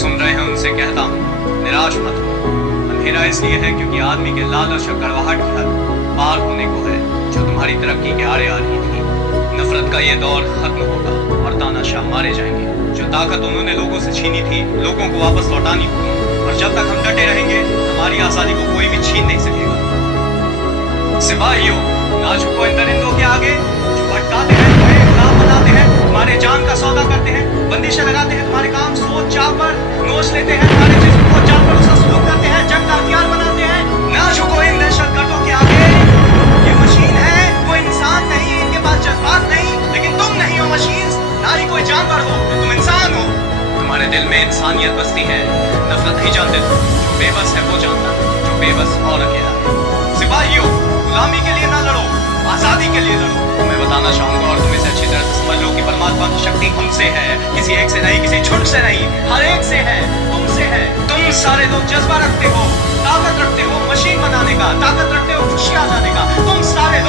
सुन रहे हैं उनसे कहता हूँ, निराश मत हो। अंधेरा इसलिए है क्योंकि आदमी के लालच और कड़वाहट की हद पार होने को है, जो तुम्हारी तरक्की के आड़े आ रही थी। नफरत का ये दौर खत्म होगा और तानाशाह मारे जाएंगे। जो ताकत उन्होंने लोगों से छीनी थी, लोगों को वापस लौटानी होगी। और जब तक हम डटे रहेंगे, हमारी आजादी को कोई भी छीन नहीं सकेगा। सिपाहियों, ना झुको इन दरिंदों के आगे जो भटकाते हैं, तुम्हें गुलाम बनाते हैं, तुम्हारे जान का सौदा करते हैं, बंदिशें लगाते हैं, तुम्हारे काम सोच चाव पर नोच लेते हैं, तुम्हारे जिस्म को जान पर उसका सलूक करते हैं, जंग का हथियार बनाते हैं। ना झुको इन दहशतगर्दों के आगे। ये मशीन है, वो इंसान नहीं, इनके पास जज्बात नहीं, लेकिन तुम नहीं हो मशीन, ना ही कोई जानवर हो, तुम इंसान हो। तुम्हारे दिल में इंसानियत बसती है, नफरत नहीं जानते तुम। जो बेबस है वो जानता है, जो बेबस और अकेला है। सिपाहियों, गुलामी के लिए ना लड़ो, आजादी के लिए लड़ो। मैं बताना चाहूंगा और तुम इसे अच्छी तरह से समझ लो कि परमात्मा की शक्ति हमसे है, किसी एक से नहीं, किसी झुंड से नहीं, हर एक से है, तुमसे है। तुम सारे लोग जज्बा रखते हो, ताकत रखते हो मशीन बनाने का, ताकत रखते हो खुशियां लाने का। तुम सारे